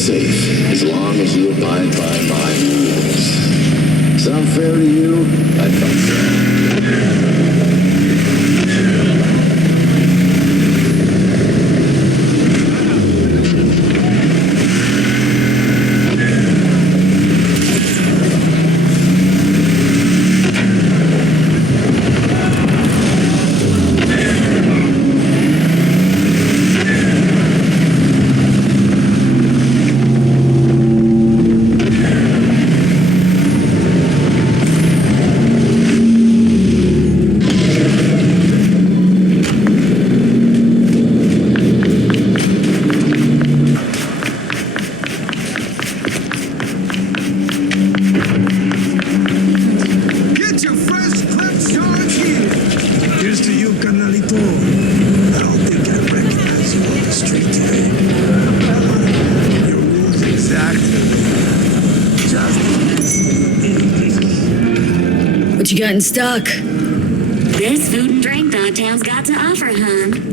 safe, as long as you abide by my rules. Sound fair to you? I thought so. What you got in stock? This food and drink Dogtown's got to offer, hun.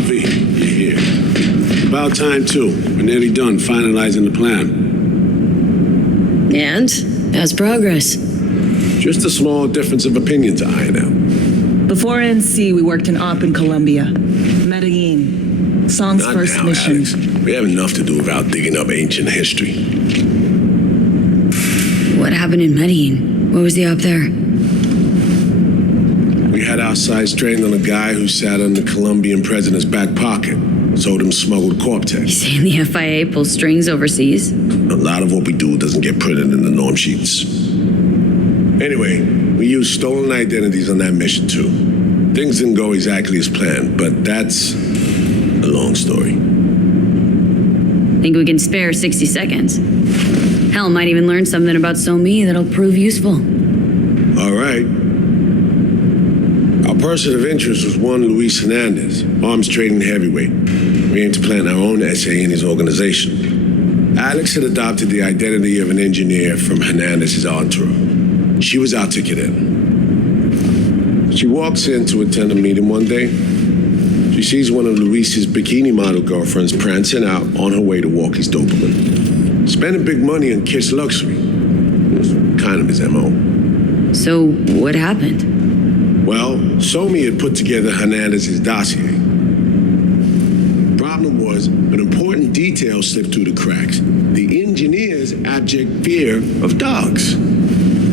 V, you're here. About time, too. We're nearly done finalizing the plan. And? How's progress? Just a small difference of opinion to iron out. Before NC, we worked in Op in Colombia. Medellin. Song's Not first now, mission. Alex. We have enough to do without digging up ancient history. What happened in Medellin? What was the op there? We had our sights trained on a guy who sat on the Colombian president's back pocket. Sold him smuggled Corp-Tech. You saying the FIA pulls strings overseas? A lot of what we do doesn't get printed in the norm sheets. Anyway, we used stolen identities on that mission, too. Things didn't go exactly as planned, but that's a long story. Think we can spare 60 seconds? Hell, might even learn something about So-Me that'll prove useful. All right. Our person of interest was one Luis Hernandez, arms trading heavyweight. We aim to plant our own SA in his organization. Alex had adopted the identity of an engineer from Hernandez's entourage. She was our ticket in. She walks in to attend a meeting one day. She sees one of Luis's bikini model girlfriends prancing out on her way to walk his Doberman. Spending big money on kitsch luxury. It was kind of his MO. So, what happened? Well, So-Me had put together Hernandez's dossier. Problem was, an important detail slipped through the cracks. The engineer's abject fear of dogs.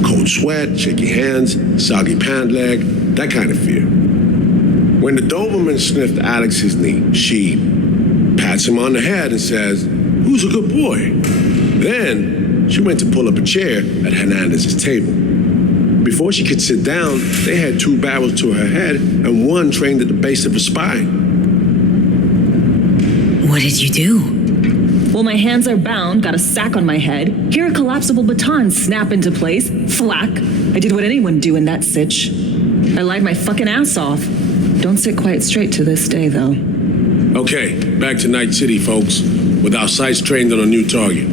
Cold sweat, shaky hands, soggy pant leg, that kind of fear. When the Doberman sniffed Alex's knee, she pats him on the head and says, "Who's a good boy?" Then she went to pull up a chair at Hernandez's table. Before she could sit down, they had two barrels to her head and one trained at the base of her spine. What did you do? Well, my hands are bound, got a sack on my head. Here a collapsible baton snap into place. Thwack. I did what anyone do in that sitch. I lied my fucking ass off. Don't sit quite straight to this day, though. Okay, back to Night City, folks, with our sights trained on a new target.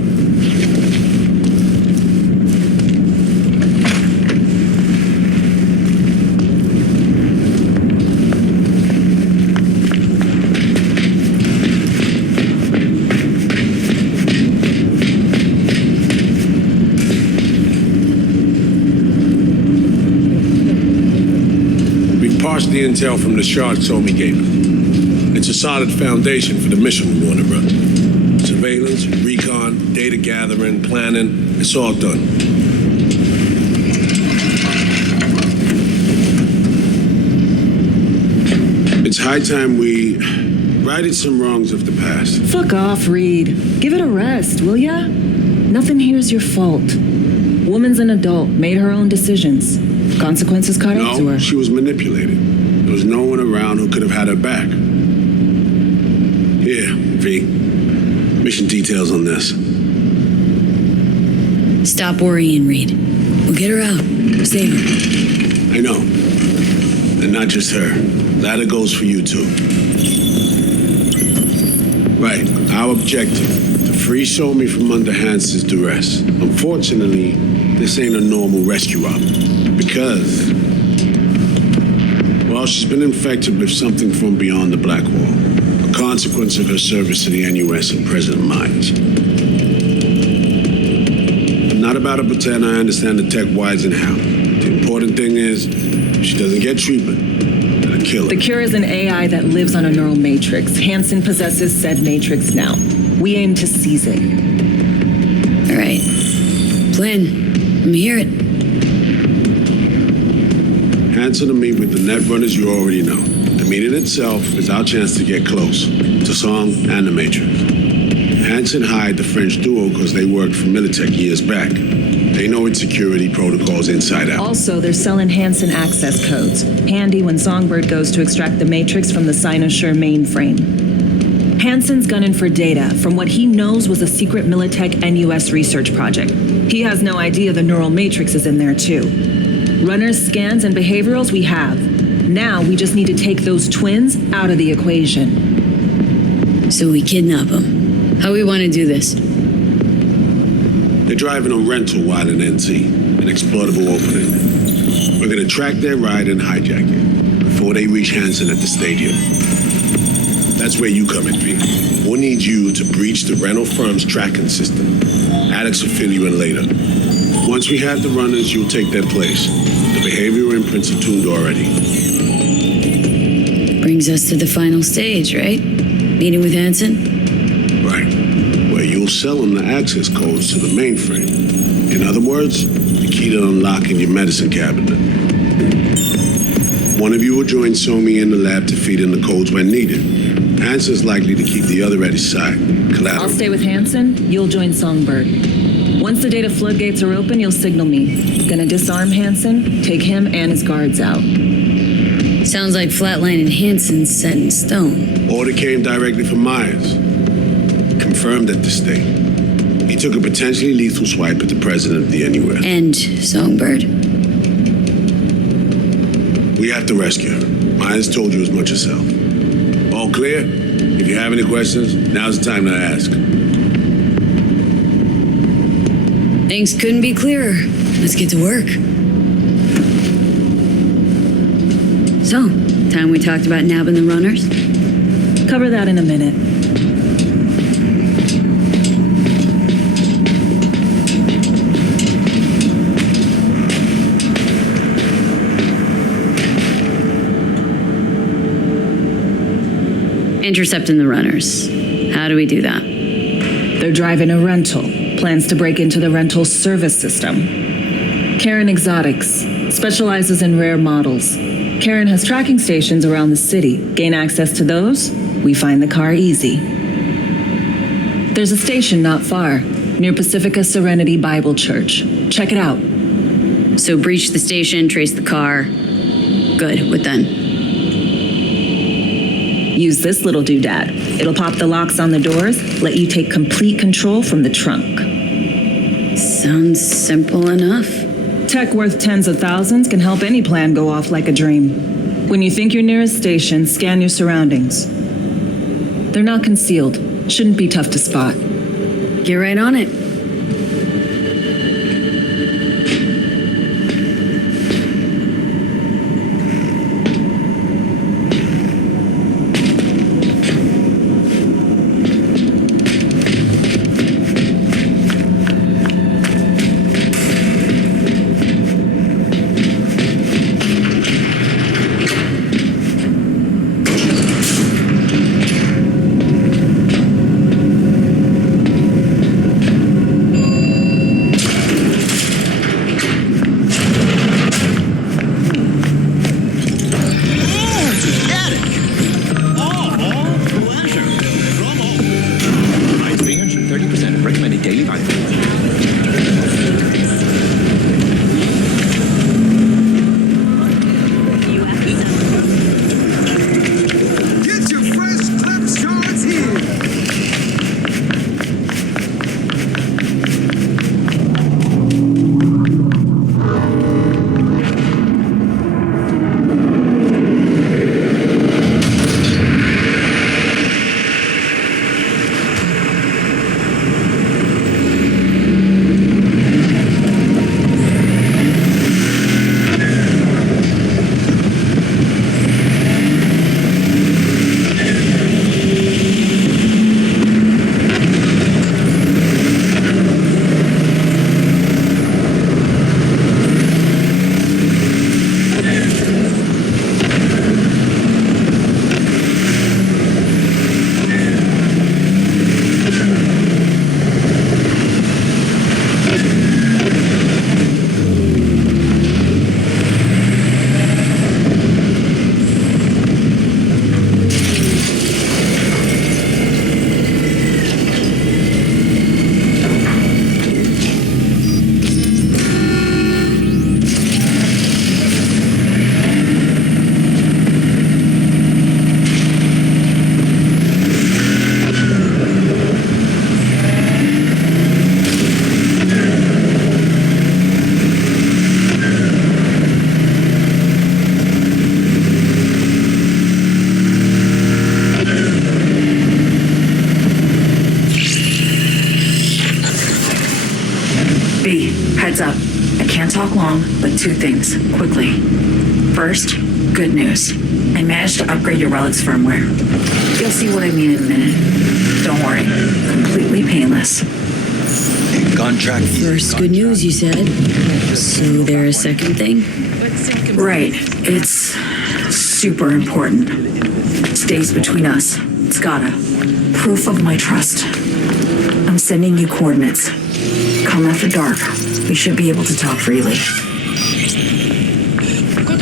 The intel from the shards So-Me gave him. It's a solid foundation for the mission we want to run. Surveillance, recon, data gathering, planning, it's all done. It's high time we righted some wrongs of the past. Fuck off, Reed. Give it a rest, will ya? Nothing here's your fault. Woman's an adult, made her own decisions. Consequences caught up to her. No, she was manipulated. There was no one around who could have had her back. Here, V. Mission details on this. Stop worrying, Reed. We'll get her out. Save her. I know. And not just her. That goes for you, too. Right. Our objective. To free Somi from under Hansen's duress. Unfortunately, this ain't a normal rescue op. Because... well, she's been infected with something from beyond the Black Wall. A consequence of her service to the NUS and President Myers. I'm not about to pretend I understand the tech whys and how. The important thing is, if she doesn't get treatment, then I kill her. The cure is an AI that lives on a neural matrix. Hansen possesses said matrix now. We aim to seize it. All right. Plan. Let me hear it. Hansen to meet with the net runners you already know. The meeting itself is our chance to get close to Song and the Matrix. Hansen hired the French duo because they worked for Militech years back. They know its security protocols inside out. Also, they're selling Hansen access codes. Handy when Songbird goes to extract the matrix from the Cynosure mainframe. Hansen's gunning for data from what he knows was a secret Militech NUS research project. He has no idea the neural matrix is in there too. Runners, scans, and behaviorals we have. Now we just need to take those twins out of the equation. So we kidnap them. How we want to do this? They're driving a rental while in NC, an exploitable opening. We're gonna track their ride and hijack it before they reach Hansen at the stadium. That's where you come in, V. We'll need you to breach the rental firm's tracking system. Alex will fill you in later. Once we have the runners, you'll take their place. The behavioral imprints are tuned already. Brings us to the final stage, right? Meeting with Hansen? Right. Where you'll sell them the access codes to the mainframe. In other words, the key to unlocking your medicine cabinet. One of you will join Somi in the lab to feed in the codes when needed. Hansen's likely to keep the other at his side. Collateral. I'll stay with Hansen, you'll join Songbird. Once the data floodgates are open, you'll signal me. Gonna disarm Hansen, take him and his guards out. Sounds like flatlining Hansen's set in stone. Order came directly from Myers. Confirmed at the state. He took a potentially lethal swipe at the president of the NUS. And Songbird. We have to rescue her. Myers told you as much herself. All clear? If you have any questions, now's the time to ask. Things couldn't be clearer. Let's get to work. So, time we talked about nabbing the runners? Cover that in a minute. Intercepting the runners. How do we do that? They're driving a rental. Plans to break into the rental service system. Karen Exotics specializes in rare models. Karen has tracking stations around the city. Gain access to those, we find the car easy. There's a station not far, near Pacifica Serenity Bible Church. Check it out. So breach the station, trace the car. Good, what then? Use this little doodad. It'll pop the locks on the doors, let you take complete control from the trunk. Sounds simple enough. Tech worth tens of thousands can help any plan go off like a dream. When you think you're near a station, scan your surroundings. They're not concealed. Shouldn't be tough to spot. Get right on it. talk long, but two things, quickly. First, good news. I managed to upgrade your relic's firmware. You'll see what I mean in a minute. Don't worry, completely painless. Contract. First, good news, you said. So there's a second thing? Right, it's super important. Stays between us. It's gotta. Proof of my trust. I'm sending you coordinates. Come after dark. We should be able to talk freely.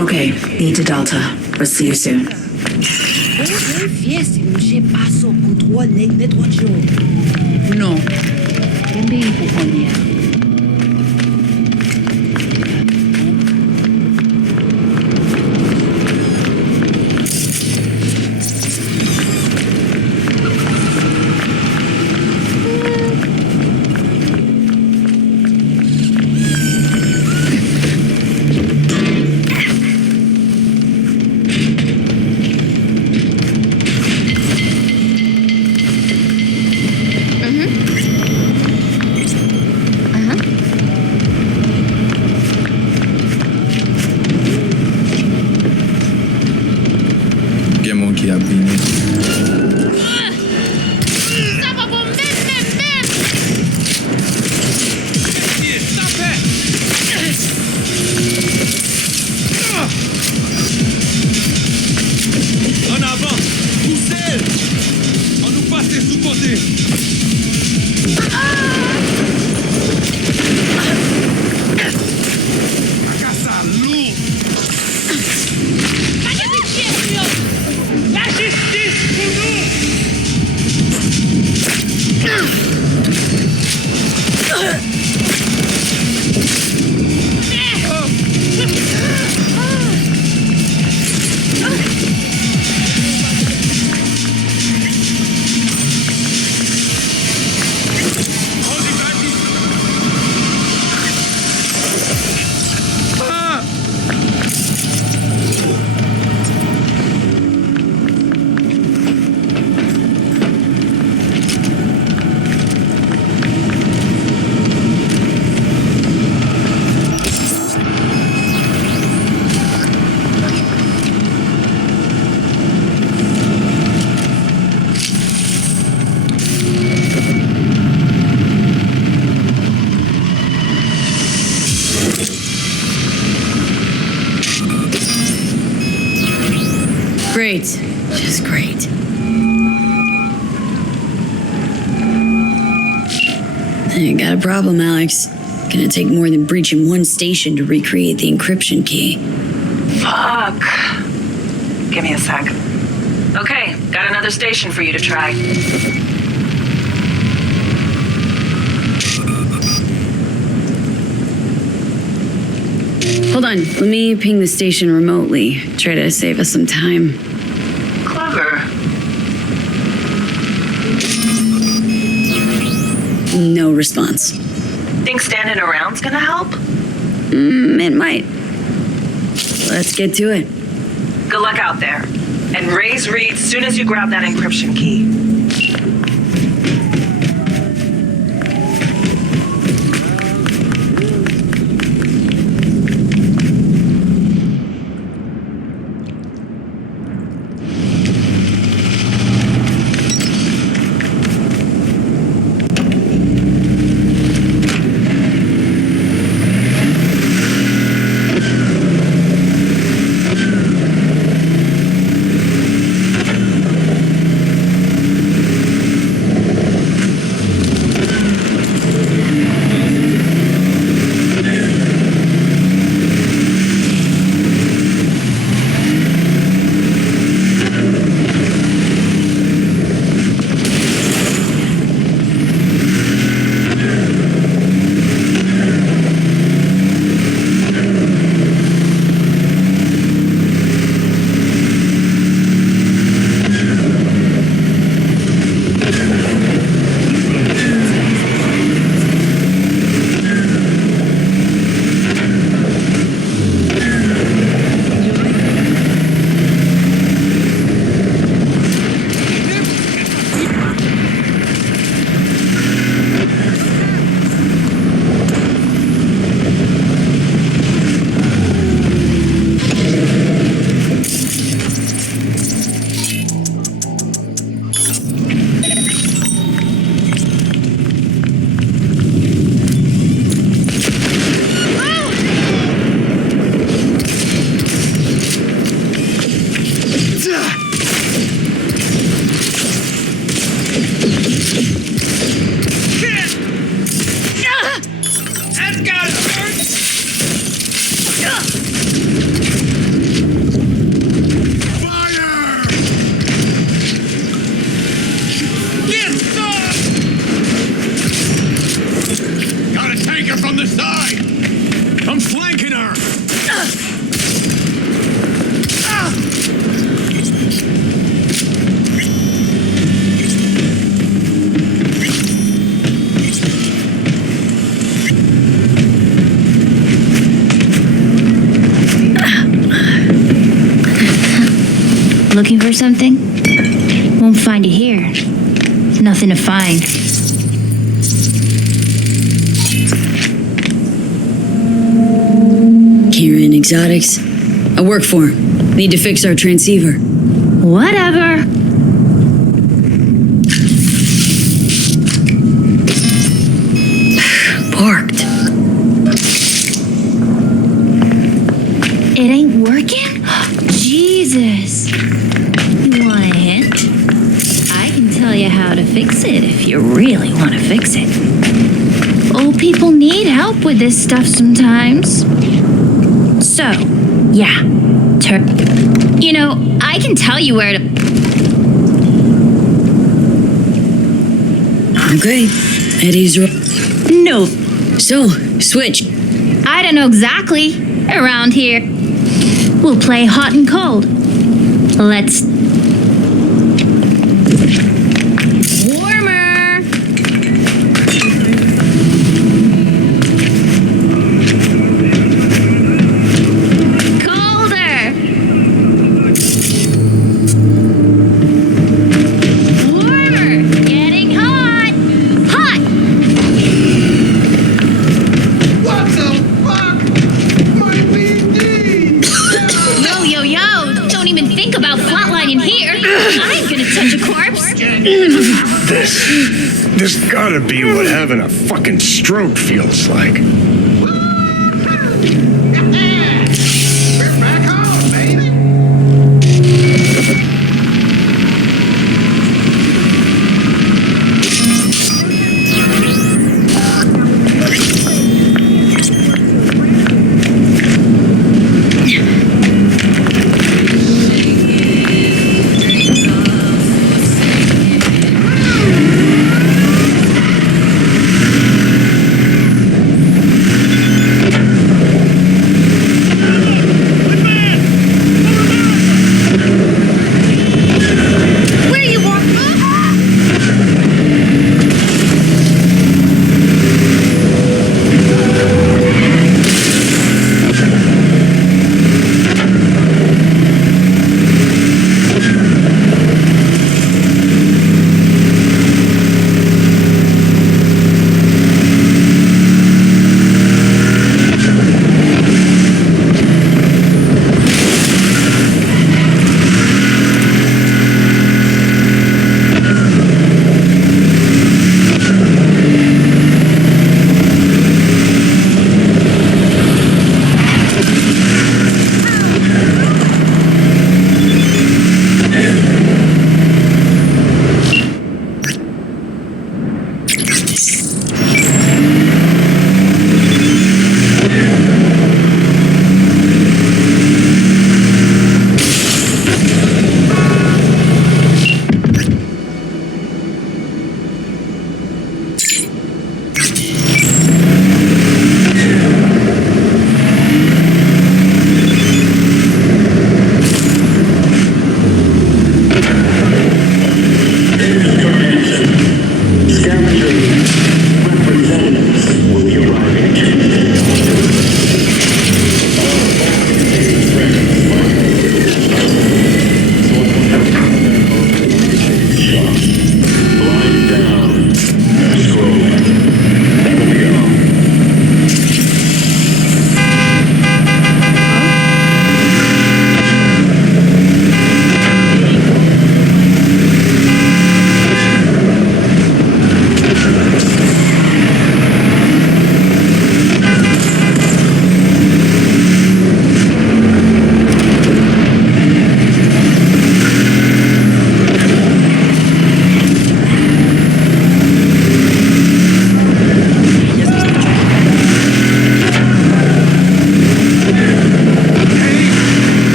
Okay, need to Delta, but see you soon. No. Também por Great. Just great. I got a problem, Alex. Gonna take more than breaching one station to recreate the encryption key. Fuck. Give me a sec. Okay, got another station for you to try. Hold on, let me ping the station remotely. Try to save us some time. Clever. No response. Think standing around's gonna help? It might. Let's get to it. Good luck out there. And raise Reed soon as you grab that encryption key. Looking for something? Won't find it here. Nothing to find. Kieran Exotics. I work for him. Need to fix our transceiver. Whatever. Parked. It ain't working? Jesus. You want a hint? I can tell you how to fix it if you really want to fix it. Old people need help with this stuff sometimes. So, yeah. You know, I can tell you where to... Okay. Eddie's No. So, switch. I don't know exactly. Around here. We'll play hot and cold. Let's... Warmer! Colder! Warmer! Getting hot! Hot! What the fuck? My PD! Yo! Don't even think about flatlining here. I ain't gonna touch a corpse. This gotta be what having a fucking stroke feels like. We're back on, baby!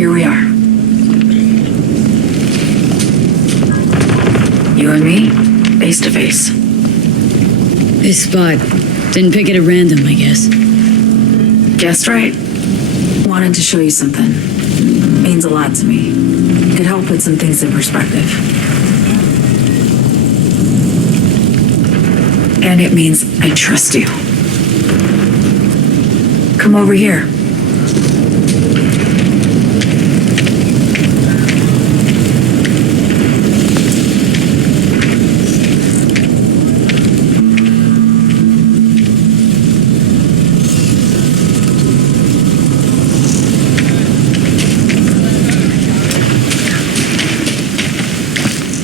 here we are. You and me, face to face. This spot. Didn't pick it at random, I guess. Guessed right. Wanted to show you something. Means a lot to me. Could help put some things in perspective. And it means I trust you. Come over here.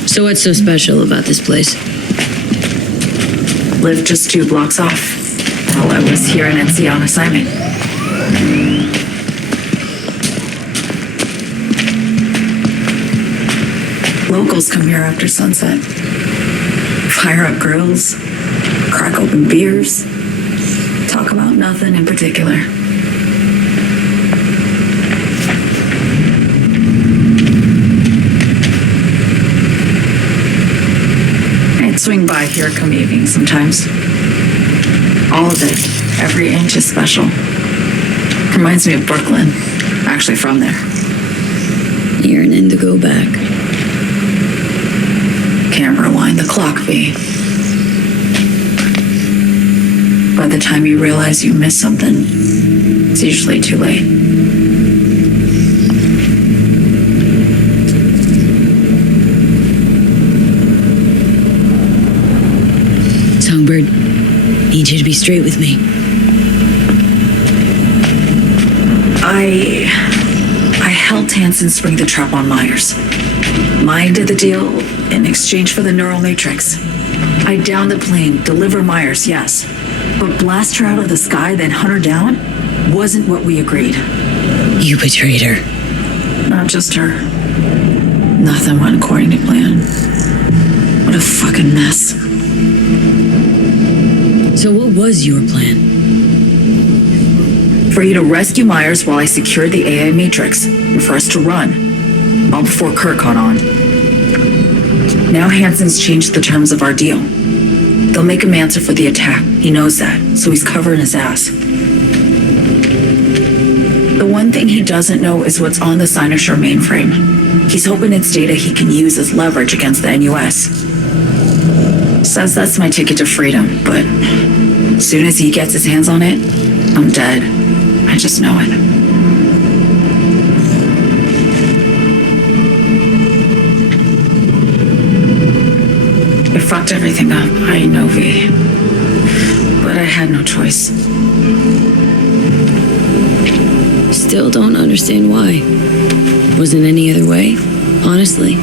So what's so special about this place? Lived just 2 blocks off while I was here in NC on assignment. Locals come here after sunset. Fire up grills, crack open beers, talk about nothing in particular. I'd swing by here come evening sometimes. All of it, every inch is special. Reminds me of Brooklyn. Actually from there. Yearning to go back. Can't rewind the clock, V. By the time you realize you missed something, it's usually too late. Songbird, need you to be straight with me. I helped Hansen spring the trap on Myers. Mine did the deal in exchange for the neural matrix. I downed the plane, deliver Myers, yes. But blast her out of the sky, then hunt her down, wasn't what we agreed. You betrayed her. Not just her. Nothing went according to plan. What a fucking mess. So what was your plan? For you to rescue Myers while I secured the AI matrix, and for us to run, all before Kurt caught on. Now Hansen's changed the terms of our deal. They'll make him answer for the attack. He knows that, so he's covering his ass. The one thing he doesn't know is what's on the Cynosure mainframe. He's hoping it's data he can use as leverage against the NUS. Says that's my ticket to freedom, but as soon as he gets his hands on it, I'm dead. I just know it. I fucked everything up, I know, V. But I had no choice. Still don't understand why. Wasn't any other way, honestly.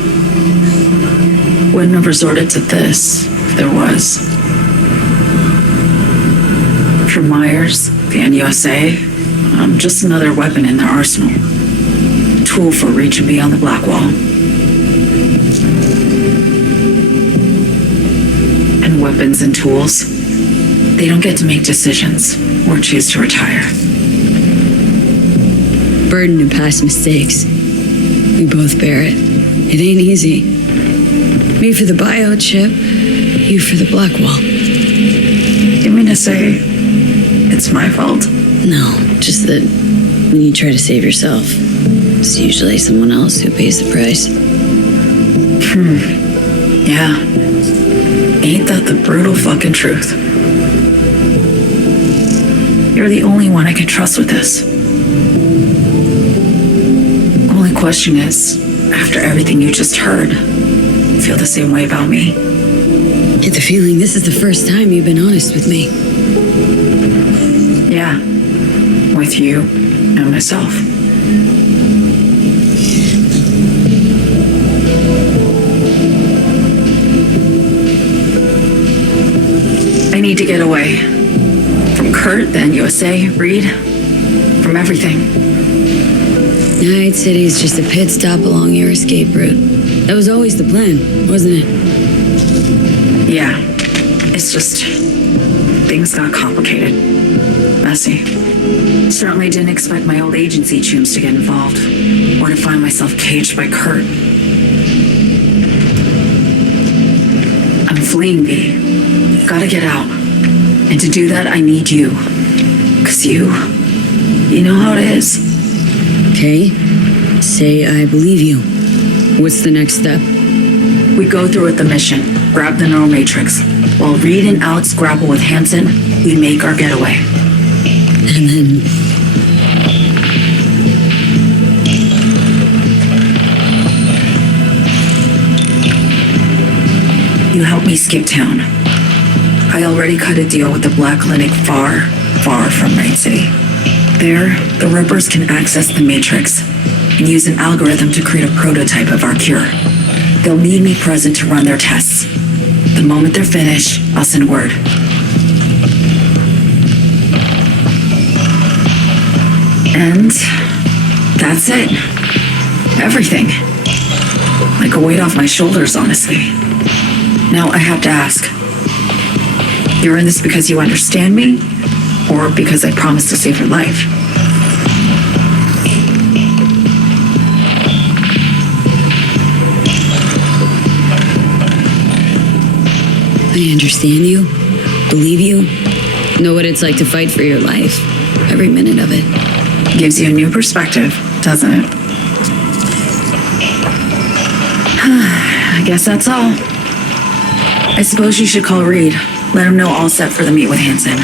Wouldn't have resorted to this if there was. For Myers, the NUSA, I'm just another weapon in their arsenal. Tool for reaching beyond the black wall. And weapons and tools, they don't get to make decisions or choose to retire. Burden of past mistakes. We both bear it. It ain't easy. Me for the biochip, you for the black wall. You mean to say it's my fault? No, just that when you try to save yourself, it's usually someone else who pays the price. Yeah. Ain't that the brutal fucking truth? You're the only one I can trust with this. Only question is, after everything you just heard, you feel the same way about me? Get the feeling this is the first time you've been honest with me. Yeah. With you and myself. I need to get away. From Kurt, then USA, Reed. From everything. Night City's just a pit stop along your escape route. That was always the plan, wasn't it? Yeah. It's just... things got complicated. Messy. Certainly didn't expect my old agency chooms to get involved, or to find myself caged by Kurt. I'm fleeing, V. Gotta get out. And to do that, I need you. 'Cause you know how it is. Okay. Say I believe you. What's the next step? We go through with the mission, grab the neural matrix. While Reed and Alex grapple with Hansen, we make our getaway. And then... You help me skip town. I already cut a deal with the Black Clinic far, far from Night City. There, the Rippers can access the Matrix and use an algorithm to create a prototype of our cure. They'll need me present to run their tests. The moment they're finished, I'll send word. And that's it. Everything. Like a weight off my shoulders, honestly. Now I have to ask. You're in this because you understand me? Or because I promised to save your life? I understand you, believe you, know what it's like to fight for your life. Every minute of it. Gives you a new perspective, doesn't it? I guess that's all. I suppose you should call Reed. Let him know all set for the meet with Hansen.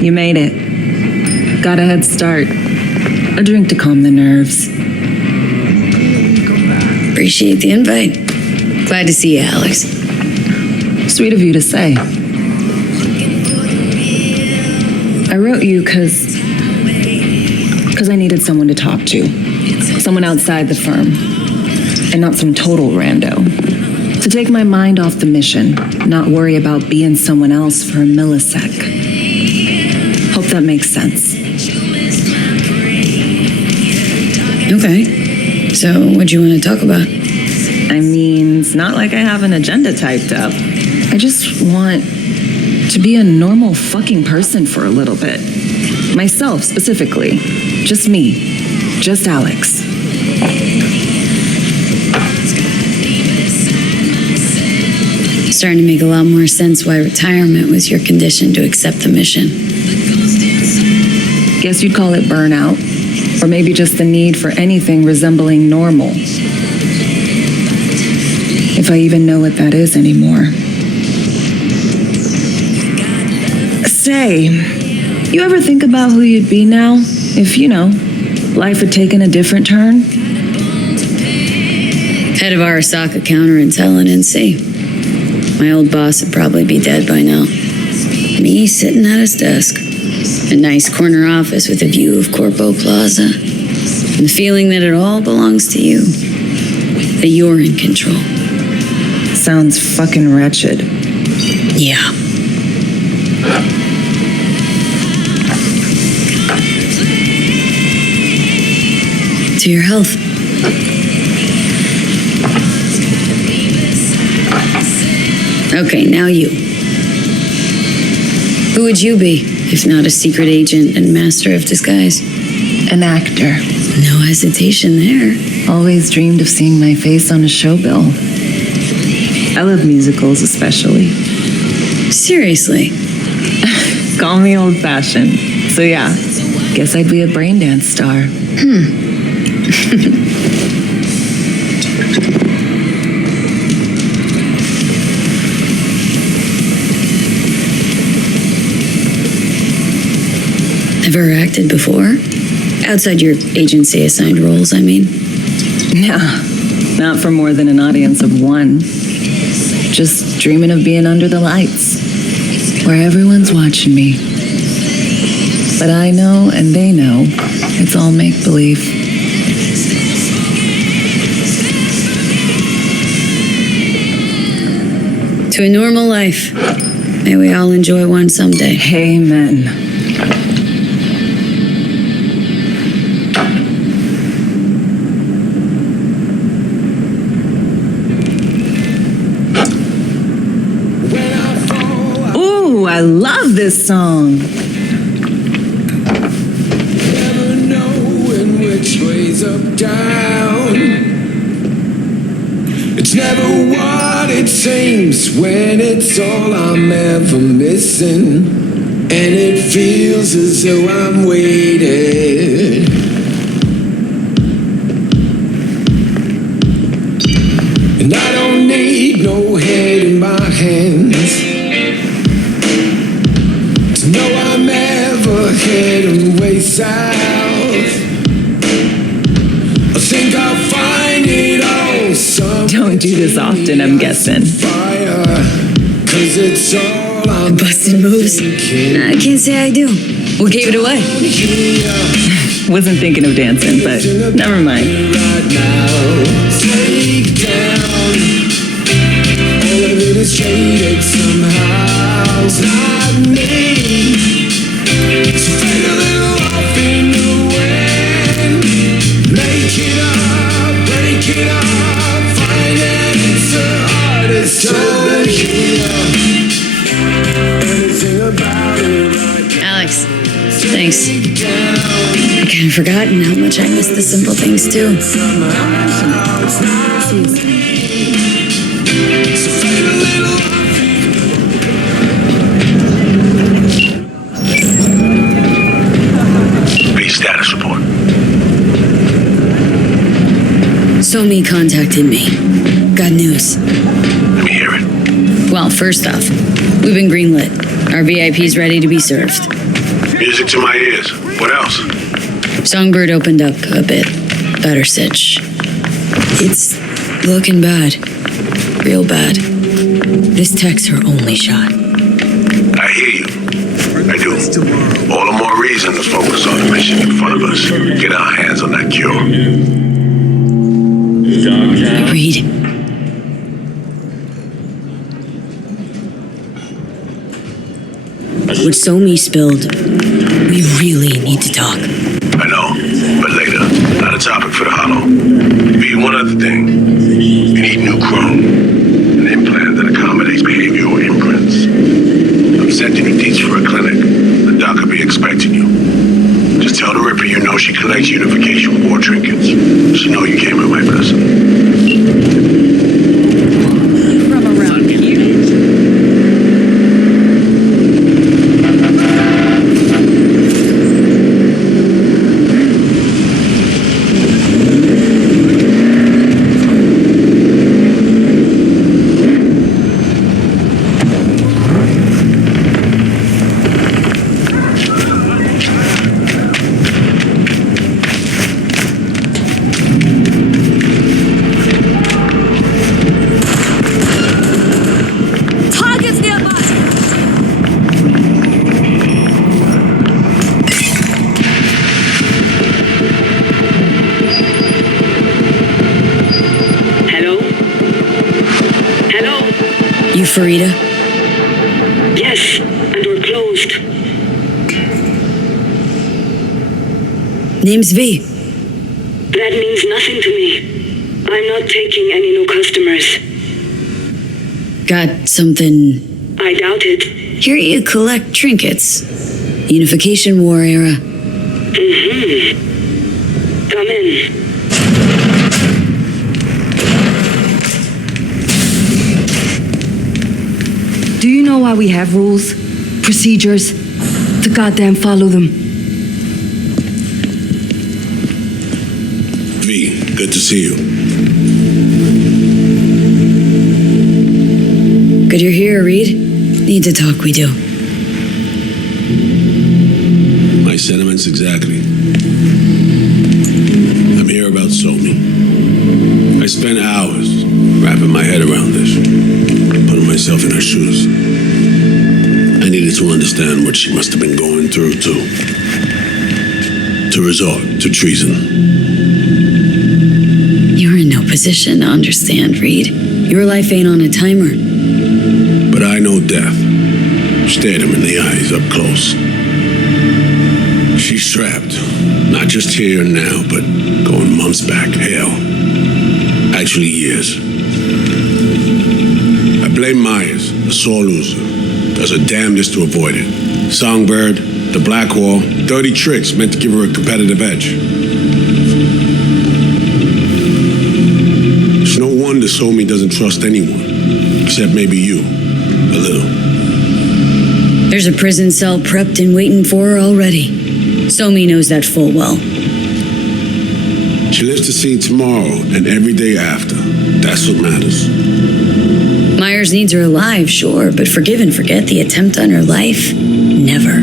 You made it. Got a head start. A drink to calm the nerves. Appreciate the invite. Glad to see you, Alex. Sweet of you to say. I wrote you because I needed someone to talk to. Someone outside the firm. And not some total rando. To take my mind off the mission, not worry about being someone else for a millisec. Hope that makes sense. Okay. So, what do you want to talk about? I mean, it's not like I have an agenda typed up. I just want to be a normal fucking person for a little bit. Myself, specifically. Just me. Just Alex. Starting to make a lot more sense why retirement was your condition to accept the mission. Guess you'd call it burnout. Or maybe just the need for anything resembling normal. If I even know what that is anymore. Say, you ever think about who you'd be now if, life had taken a different turn? Head of Arasaka counterintel in NC. My old boss would probably be dead by now. Me sitting at his desk. A nice corner office with a view of Corpo Plaza. And the feeling that it all belongs to you. That you're in control. Sounds fucking wretched. Yeah. To your health. Okay, now you. Who would you be, if not a secret agent and master of disguise? An actor. No hesitation there. Always dreamed of seeing my face on a show bill. I love musicals especially. Seriously? Call me old-fashioned. So yeah, guess I'd be a brain dance star. Ever acted before? Outside your agency-assigned roles, I mean. No, not for more than an audience of one. Just dreaming of being under the lights, where everyone's watching me. But I know and they know it's all make-believe. To a normal life. May we all enjoy one someday. Amen. Ooh, I love this song. Never knowing which way's up, down. It's never what it seems when it's all I'm ever missing. And it feels as though I'm waiting. And I don't need no head in my hands to know I'm ever heading way south. I think I'll find it all somewhere. Don't do this often, I'm guessing. Fire, 'cause it's all I'm Busted moves? I can't say I do. What gave it away? Wasn't thinking of dancing, but never mind. right now. Take down all of it is traded somehow. It's not me. So take a little off in the wind. Make it up, break it up. Find that it's the hardest to hear. Anything about it right now. Alex, thanks. I kind of forgotten how much I miss the simple things too. B status report. Somi contacted me. Got news. Let me hear it. Well, first off, we've been greenlit. Our VIP's ready to be served. Music to my ears. What else? Songbird opened up a bit. Better sitch. It's looking bad. Real bad. This tech's her only shot. I hear you. I do. All the more reason to focus on the mission in front of us. Get our hands on that cure. Agreed. What Somi spilled, we really need to talk. I know, but later. Not a topic for the hollow. Be one other thing. You need new chrome. An implant that accommodates behavioral imprints. I'm sending you deets for a clinic. The doc will be expecting you. Just tell the Ripper you know she collects unification war trinkets. She know you came with my person. From around here. Farida? Yes, and we're closed. Name's V. That means nothing to me. I'm not taking any new customers. Got something? I doubt it. Hear you collect trinkets. Unification War era. Come in. Do you know why we have rules? Procedures? To goddamn follow them. V, good to see you. Good you're here, Reed. Need to talk, we do. My sentiments exactly. I'm here about Somi. I spent hours wrapping my head around this, putting myself in her shoes. I needed to understand what she must have been going through to resort to treason. You're in no position to understand, Reed. Your life ain't on a timer. But I know death. Stared him in the eyes up close. She's trapped, not just here and now, but going months back, hell. Actually years. I blame Myers, a sore loser. Does her damnedest to avoid it. Songbird, the Black Wall, dirty tricks meant to give her a competitive edge. It's no wonder Somi doesn't trust anyone, except maybe you, a little. There's a prison cell prepped and waiting for her already. Somi knows that full well. She lives to see tomorrow and every day after. That's what matters. Myers needs her alive, sure, but forgive and forget the attempt on her life? Never.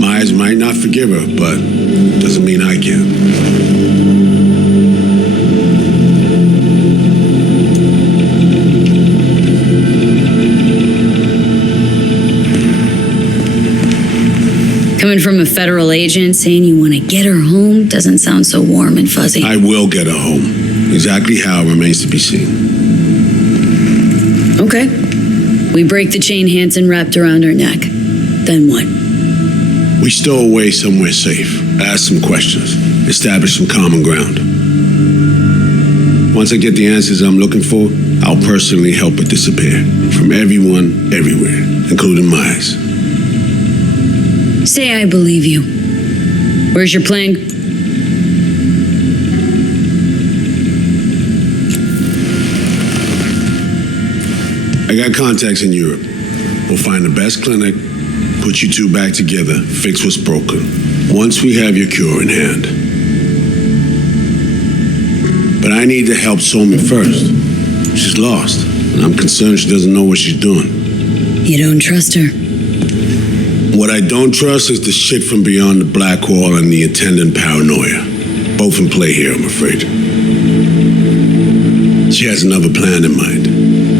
Myers might not forgive her, but doesn't mean I can. Coming from a federal agent saying you want to get her home doesn't sound so warm and fuzzy. I will get her home. Exactly how remains to be seen. Okay. We break the chain Hansen wrapped around her neck. Then what? We stow away somewhere safe, ask some questions, establish some common ground. Once I get the answers I'm looking for, I'll personally help her disappear. From everyone, everywhere, including Myers. Say I believe you. Where's your plan? I got contacts in Europe. We'll find the best clinic, put you two back together, fix what's broken. Once we have your cure in hand. But I need to help Somi first. She's lost, and I'm concerned she doesn't know what she's doing. You don't trust her? What I don't trust is the shit from beyond the Black Wall and the attendant paranoia. Both in play here, I'm afraid. She has another plan in mind.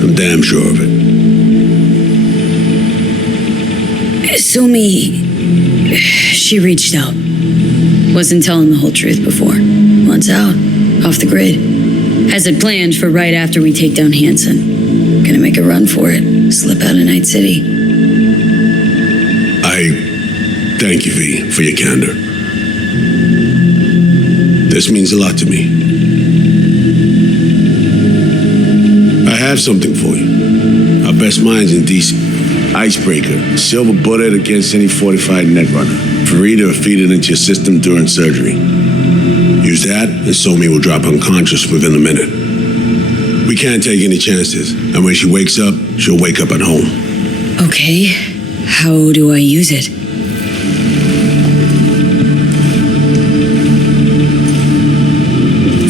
I'm damn sure of it. Somi, she reached out. Wasn't telling the whole truth before. Wants out, off the grid. Has it planned for right after we take down Hansen. Gonna make a run for it, slip out of Night City. I thank you, V, for your candor. This means a lot to me. I have something for you. Our best minds in DC. Icebreaker, silver bullet against any fortified netrunner. Farida will feed it into your system during surgery. Use that, and Somi will drop unconscious within a minute. We can't take any chances, and when she wakes up, she'll wake up at home. Okay, how do I use it?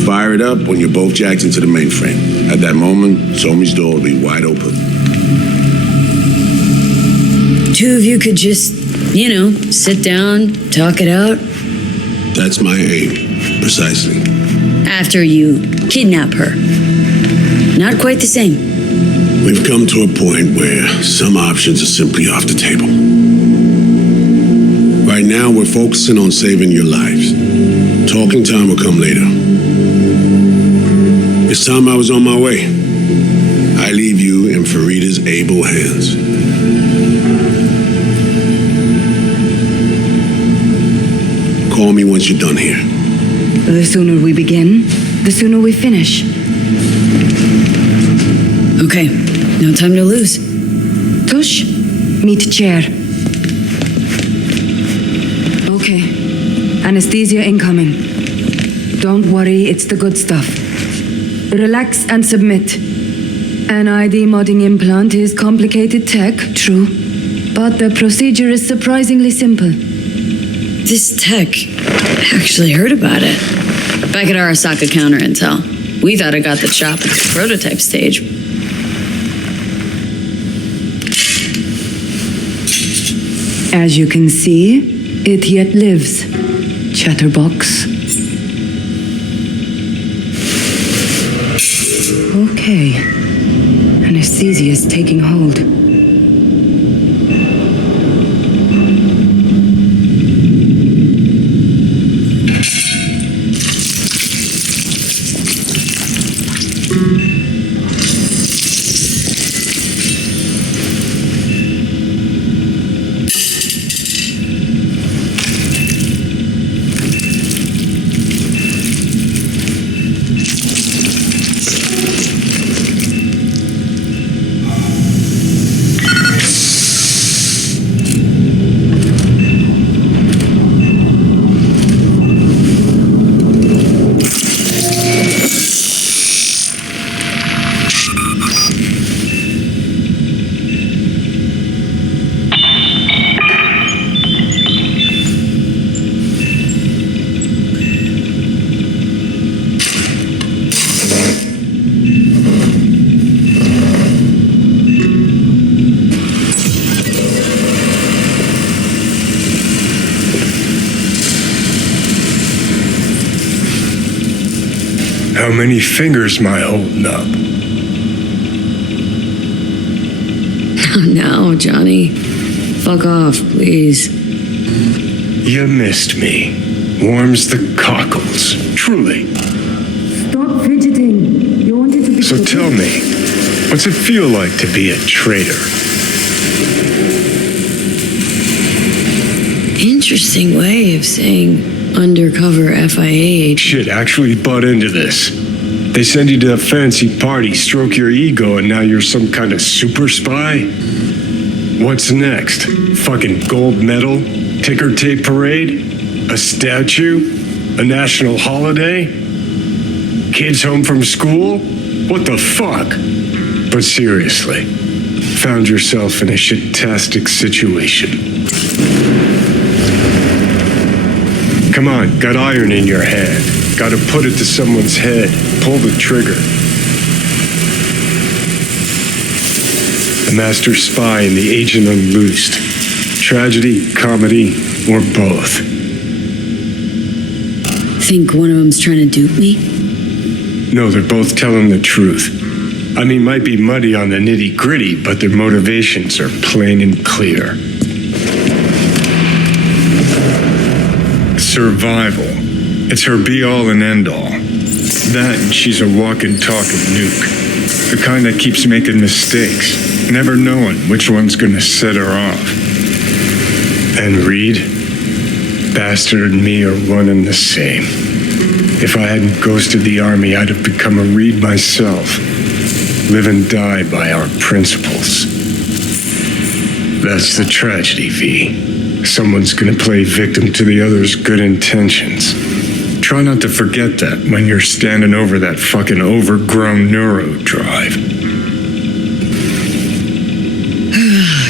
Fire it up when you're both jacked into the mainframe. At that moment, Somi's door will be wide open. Two of you could just, sit down, talk it out. That's my aim, precisely. After you kidnap her. Not quite the same. We've come to a point where some options are simply off the table. Right now, we're focusing on saving your lives. Talking time will come later. It's time I was on my way. I leave you in Farida's able hands. Call me once you're done here. The sooner we begin, the sooner we finish. Okay, no time to lose. Tush, meet chair. Okay, anesthesia incoming. Don't worry, it's the good stuff. Relax and submit. An ID modding implant is complicated tech, true. But the procedure is surprisingly simple. This tech actually heard about it. Back at Arasaka Counter Intel. We thought it got the chop at the prototype stage. As you can see, it yet lives. Chatterbox. Okay. Anesthesia is taking hold. How many fingers am I holding up? No, Johnny. Fuck off, please. You missed me. Warms the cockles, truly. Stop fidgeting. You wanted to be... So tell me, what's it feel like to be a traitor? Interesting way of saying undercover FIA agent. Shit, actually butt into this. They send you to a fancy party, stroke your ego, and now you're some kind of super spy? What's next? Fucking gold medal? Ticker tape parade? A statue? A national holiday? Kids home from school? What the fuck? But seriously, found yourself in a shit-tastic situation. Come on, got iron in your hand. Gotta put it to someone's head. Pull the trigger. The master spy and the agent unloosed. Tragedy, comedy, or both. Think one of them's trying to dupe me? No, they're both telling the truth. I mean, might be muddy on the nitty-gritty, but their motivations are plain and clear. Survival. It's her be-all and end-all. That and she's a walking, talking nuke. The kind that keeps making mistakes, never knowing which one's gonna set her off. And Reed? Bastard and me are one and the same. If I hadn't ghosted the army, I'd have become a Reed myself. Live and die by our principles. That's the tragedy, V. Someone's gonna play victim to the other's good intentions. Try not to forget that when you're standing over that fucking overgrown neuro drive.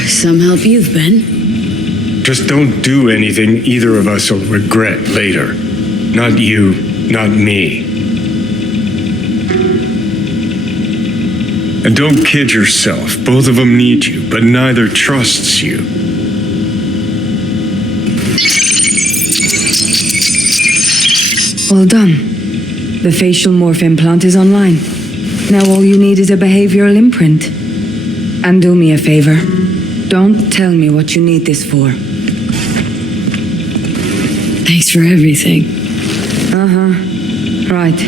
Some help you've been. Just don't do anything either of us will regret later. Not you, not me. And don't kid yourself. Both of them need you, but neither trusts you. All done. The facial morph implant is online. Now all you need is a behavioral imprint. And do me a favor. Don't tell me what you need this for. Thanks for everything. Right.